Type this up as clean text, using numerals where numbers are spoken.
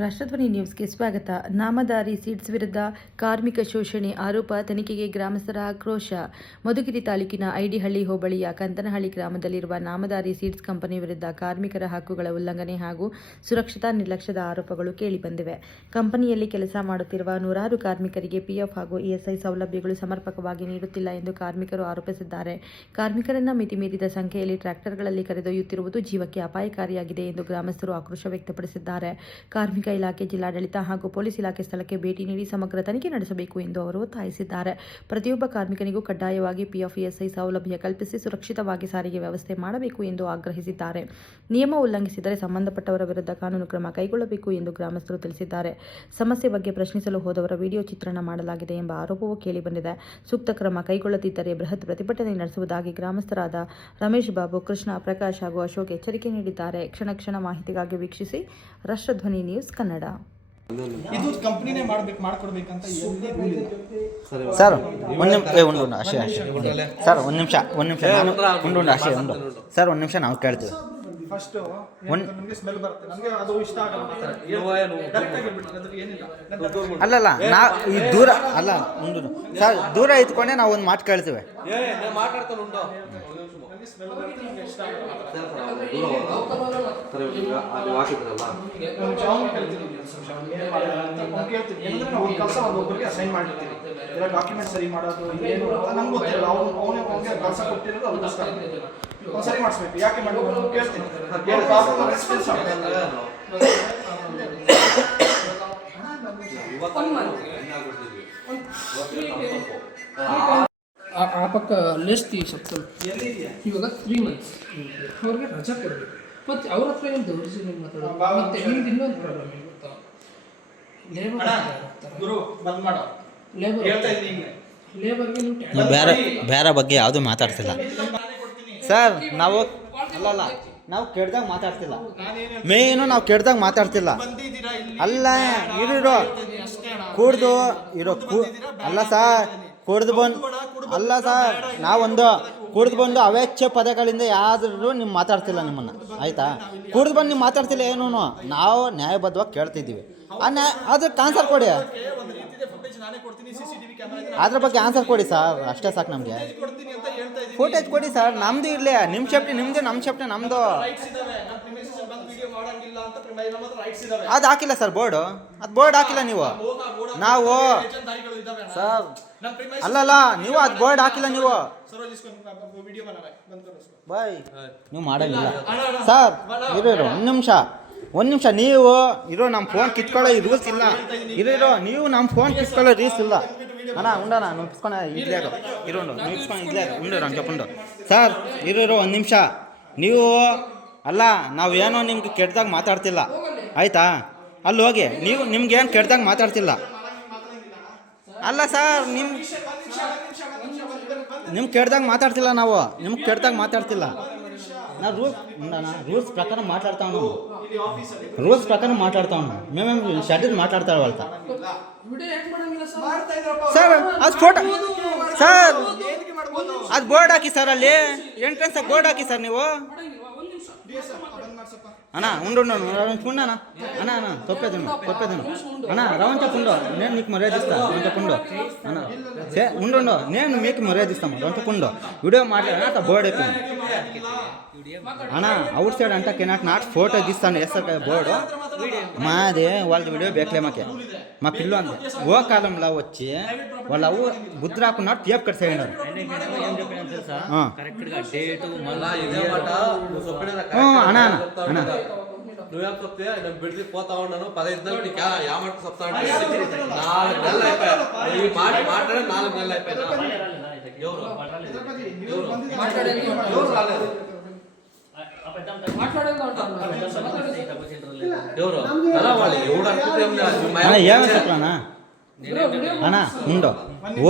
ರಾಷ್ಟ್ರಧ್ವನಿ ನ್ಯೂಸ್ಗೆ ಸ್ವಾಗತ. ನಾಮಧಾರಿ ಸೀಡ್ಸ್ ವಿರುದ್ಧ ಕಾರ್ಮಿಕ ಶೋಷಣೆ ಆರೋಪ ತನಿಖೆಗೆ ಗ್ರಾಮಸ್ಥರ ಆಕ್ರೋಶ. ಮಧುಗಿರಿ ತಾಲೂಕಿನ ಐಡಿಹಳ್ಳಿ ಹೋಬಳಿಯ ಕಂತನಹಳ್ಳಿ ಗ್ರಾಮದಲ್ಲಿರುವ ನಾಮಧಾರಿ ಸೀಡ್ಸ್ ಕಂಪನಿ ವಿರುದ್ಧ ಕಾರ್ಮಿಕರ ಹಕ್ಕುಗಳ ಉಲ್ಲಂಘನೆ ಹಾಗೂ ಸುರಕ್ಷತಾ ನಿರ್ಲಕ್ಷ್ಯದ ಆರೋಪಗಳು ಕೇಳಿಬಂದಿವೆ. ಕಂಪನಿಯಲ್ಲಿ ಕೆಲಸ ಮಾಡುತ್ತಿರುವ ನೂರಾರು ಕಾರ್ಮಿಕರಿಗೆ ಪಿಎಫ್ ಹಾಗೂ ಇಎಸ್ಐ ಸೌಲಭ್ಯಗಳು ಸಮರ್ಪಕವಾಗಿ ನೀಡುತ್ತಿಲ್ಲ ಎಂದು ಕಾರ್ಮಿಕರು ಆರೋಪಿಸಿದ್ದಾರೆ. ಕಾರ್ಮಿಕರನ್ನ ಮಿತಿ ಮೀರಿದ ಸಂಖ್ಯೆಯಲ್ಲಿ ಟ್ರ್ಯಾಕ್ಟರ್ಗಳಲ್ಲಿ ಕರೆದೊಯ್ಯುತ್ತಿರುವುದು ಜೀವಕ್ಕೆ ಅಪಾಯಕಾರಿಯಾಗಿದೆ ಎಂದು ಗ್ರಾಮಸ್ಥರು ಆಕ್ರೋಶ ವ್ಯಕ್ತಪಡಿಸಿದ್ದಾರೆ. ಕಾರ್ಮಿಕ ಇಲಾಖೆ, ಜಿಲ್ಲಾಡಳಿತ ಹಾಗೂ ಪೊಲೀಸ್ ಇಲಾಖೆ ಸ್ಥಳಕ್ಕೆ ಭೇಟಿ ನೀಡಿ ಸಮಗ್ರ ತನಿಖೆ ನಡೆಸಬೇಕು ಎಂದು ಅವರು ಒತ್ತಾಯಿಸಿದ್ದಾರೆ. ಪ್ರತಿಯೊಬ್ಬ ಕಾರ್ಮಿಕನಿಗೂ ಕಡ್ಡಾಯವಾಗಿ ಪಿಎಫ್, ಇಎಸ್ಐ ಸೌಲಭ್ಯ ಕಲ್ಪಿಸಿ ಸುರಕ್ಷಿತವಾಗಿ ಸಾರಿಗೆ ವ್ಯವಸ್ಥೆ ಮಾಡಬೇಕು ಎಂದು ಆಗ್ರಹಿಸಿದ್ದಾರೆ. ನಿಯಮ ಉಲ್ಲಂಘಿಸಿದರೆ ಸಂಬಂಧಪಟ್ಟವರ ವಿರುದ್ಧ ಕಾನೂನು ಕ್ರಮ ಕೈಗೊಳ್ಳಬೇಕು ಎಂದು ಗ್ರಾಮಸ್ಥರು ತಿಳಿಸಿದ್ದಾರೆ. ಸಮಸ್ಯೆ ಬಗ್ಗೆ ಪ್ರಶ್ನಿಸಲು ಹೋದವರ ವಿಡಿಯೋ ಚಿತ್ರಣ ಮಾಡಲಾಗಿದೆ ಎಂಬ ಆರೋಪವೂ ಕೇಳಿಬಂದಿದೆ. ಸೂಕ್ತ ಕ್ರಮ ಕೈಗೊಳ್ಳದಿದ್ದರೆ ಬೃಹತ್ ಪ್ರತಿಭಟನೆ ನಡೆಸುವುದಾಗಿ ಗ್ರಾಮಸ್ಥರಾದ ರಮೇಶ್ ಬಾಬು, ಕೃಷ್ಣ, ಪ್ರಕಾಶ್ ಹಾಗೂ ಅಶೋಕ್ ಎಚ್ಚರಿಕೆ ನೀಡಿದ್ದಾರೆ. ಕ್ಷಣ ಕ್ಷಣ ಮಾಹಿತಿಗಾಗಿ ವೀಕ್ಷಿಸಿ ರಾಷ್ಟ್ರಧ್ವನಿ ನ್ಯೂಸ್ ಕನ್ನಡ. ಇದು ಕಂಪನಿನೇ ಮಾಡ್ಕೊಡ್ಬೇಕಂತ ಎಲ್ಲಿ ರೂಲ್ ಇಲ್ಲ ಸರ್. ಒಂದು ನಿಮಿಷ ನಾವು ಕೇಳ್ತೀವಿ. ಫಸ್ಟ್ ನಮಗೆ ಸ್ಮೆಲ್ ಬರುತ್ತೆ, ನಮಗೆ ಅದು ಇಷ್ಟ ಆಗಲ್ಲ. ಅಲ್ಲಲ್ಲ, ನಾವು ಈ ದೂರ ಅಲ್ಲ ಸರ್, ದೂರ ಇದ್ಕೊಂಡೆ ನಾವು ಒಂದು ಮಾತು ಕೇಳ್ತೀವಿ. ಒಬ್ಬರಿಗೆ ಅಸೈನ್ ಮಾಡಿರ್ತೀವಿ, ಎಲ್ಲ ಡಾಕ್ಯುಮೆಂಟ್ ಸರಿ ಮಾಡೋದು ಏನು ಅಂತ ನಮ್ಗೆ ಗೊತ್ತಿರಲ್ಲ. ಅವನೇ ಕೆಲಸ ಕೊಟ್ಟಿರೋದು ಅದು ಕಷ್ಟ, ಸರಿ ಮಾಡಿಸ್ಬೇಕು. ಯಾಕೆ ಮಾಡಬೇಕು ಕೇಳ್ತೀನಿ. ಆ ಪಕ್ಕ ಲೆಸ್ ಸ್ವಲ್ಪ ಇವಾಗ 3 months ಅವ್ರಿಗೆ ರಜಾ ಕೊಡಬೇಕು. ಮತ್ತೆ ಅವ್ರ ಹತ್ರ ಏನು ದೌರ್ಜನ್ಯ ಮಾತಾಡೋದು. ಮತ್ತೆ ನಿಮ್ದು ಇನ್ನೊಂದು ಪ್ರಾಬ್ಲಮ್ ಏನು ಗೊತ್ತಾ, ಬೇರೆ ಬಗ್ಗೆ ಯಾವುದು ಮಾತಾಡ್ತಿಲ್ಲ ಸರ್. ನಾವು ಅಲ್ಲಲ್ಲ, ನಾವು ಕೆಡ್ದಾಗ ಮಾತಾಡ್ತಿಲ್ಲ. ಮೇನು ನಾವು ಕೆಡ್ದಾಗ ಮಾತಾಡ್ತಿಲ್ಲ. ಅಲ್ಲ ಇರೋ ಕುಡ್ದು ಇರೋ ಅಲ್ಲ ಸರ್, ಕುಡ್ದು ಬಂದು ಅಲ್ಲ ಸರ್, ನಾವೊಂದು ಕುಡ್ದು ಬಂದು ಅವೇಚ್ಛ ಪದಗಳಿಂದ ಯಾವ್ದು ನೀವು ಮಾತಾಡ್ತಿಲ್ಲ ನಿಮ್ಮನ್ನು, ಆಯಿತಾ? ಕುಡ್ದು ಬಂದು ನೀವು ಮಾತಾಡ್ತಿಲ್ಲ ಏನೂ. ನಾವು ನ್ಯಾಯಬದ್ಧವಾಗಿ ಕೇಳ್ತಿದ್ದೀವಿ. ಅದಕ್ಕೆ ಆನ್ಸರ್ ಕೊಡಿ, ಅದ್ರ ಬಗ್ಗೆ ಆನ್ಸರ್ ಕೊಡಿ ಸರ್, ಅಷ್ಟೇ ಸಾಕು ನಮಗೆ. ಫೋಟೇಜ್ ಕೊಡಿ ಸರ್, ನಮ್ದು ಇರಲಿ. ನಿಮ್ಮ ಸೇಫ್ಟಿ ನಿಮ್ಮದು, ನಮ್ಮ ಸೇಫ್ಟಿ ನಮ್ಮದು. ಅದು ಹಾಕಿಲ್ಲ ಸರ್ ಬೋರ್ಡು, ಅದು ಬೋರ್ಡ್ ಹಾಕಿಲ್ಲ ನೀವು. ನಾವು ಸರ್ ಅಲ್ಲಲ್ಲ, ನೀವು ಅದು ಬೋರ್ಡ್ ಹಾಕಿಲ್ಲ ನೀವು. ಬಾಯ್ ನೀವು ಮಾಡಂಗಿಲ್ಲ ಸರ್. ಇರೋ ಒಂದು ನಿಮಿಷ ನೀವು ಇರೋ. ನಮ್ಮ ಫೋನ್ ಕಿತ್ಕೊಳ್ಳೋ ಈ ರೂಲ್ಸ್ ಇಲ್ಲ. ಇರೋ ನೀವು ನಮ್ಮ ಫೋನ್ ಕಿತ್ಕೊಳ್ಳೋ ರೂಲ್ಸ್ ಇಲ್ಲ. ಅಣ್ಣ ಉಂಡಣ ನುಪ್ಸ್ಕೊಂಡು ಇದ್ಲಾಗ ಇರೋಣ, ನುಪ್ಸ್ಕೊಂಡು ಇದ್ಲಾಗ ಉಂಡು ನಾನು ಚಪ್ಪಂಡು ಸರ್. ಇರೋ ಒಂದು ನಿಮಿಷ. ನೀವು ಅಲ್ಲ, ನಾವೇನೋ ನಿಮ್ಗೆ ಕೆಟ್ಟದಾಗ ಮಾತಾಡ್ತಿಲ್ಲ, ಆಯಿತಾ? ಅಲ್ಲಿ ಹೋಗಿ ನೀವು ನಿಮ್ಗೇನು ಕೆಟ್ಟದಾಗ ಮಾತಾಡ್ತಿಲ್ಲ. ಅಲ್ಲ ಸರ್, ನಿಮ್ಗೆ ಕೆಟ್ಟದಾಗ ಮಾತಾಡ್ತಿಲ್ಲ. ನಾವು ನಿಮ್ಗೆ ಕೆಟ್ಟದಾಗ ಮಾತಾಡ್ತಿಲ್ಲ. ನಾವು ರೂಲ್ಸ್ ಪ್ರಕಾರ ಮಾತಾಡ್ತಾವ. ರೂಲ್ಸ್ ಪ್ರಕಾರ ಮಾತಾಡ್ತಾವ. ಮೇಮ್ ಶೆಡ್ಯೂಲ್ ಮಾತಾಡ್ತಾವಲ್ತ ಸರ್. ಅದು ಫೋಟೋ ಸರ್, ಅದು ಬೋರ್ಡ್ ಹಾಕಿ ಸರ್, ಅಲ್ಲಿ ಎಂಟ್ರೆನ್ಸ್ ಬೋರ್ಡ್ ಹಾಕಿ ಸರ್ ನೀವು. ಅಣ್ಣ ಉಂಡು ಪುಂಡ ಅಣ್ಣ ತೊಪ್ಪೆದನು ಅಣ್ಣ ರವಂಚ ಪುಂಡು నేను నీకు మర్యాదిస్తా రవంచ పుండు అన్న ఉండు నేను మీకు మర్యాదిస్తాము రవంచ పుండు వీడియో మాట్లాడినా బోర్డు అయిపోయింది అన్న అవుట్ సైడ్ అంట కెనాట్ నాట్ ఫోటో తీస్తాను వేస్తారు బోర్డు మాది వాళ్ళది వీడియో బేక్లే మా పిల్లు అంది ఓ కాలంలో వచ్చి వాళ్ళ అవ్వు బుద్ధి రాకుండా టేప్ కట్ చేయండి. అన్న అన్న నువ్వేం చెప్తే నేను బిడ్డి పోతా ఉన్నాను 15 నెలలు యామట్ చెప్తా ఉంటే 4 నెలలు అయిపోయాయి. మాట్లాడే 4 నెలలు అయిపోయాయి. ఎవరు ఎవరు ఏమని చెప్పనా అన్నా ఉండు ఓ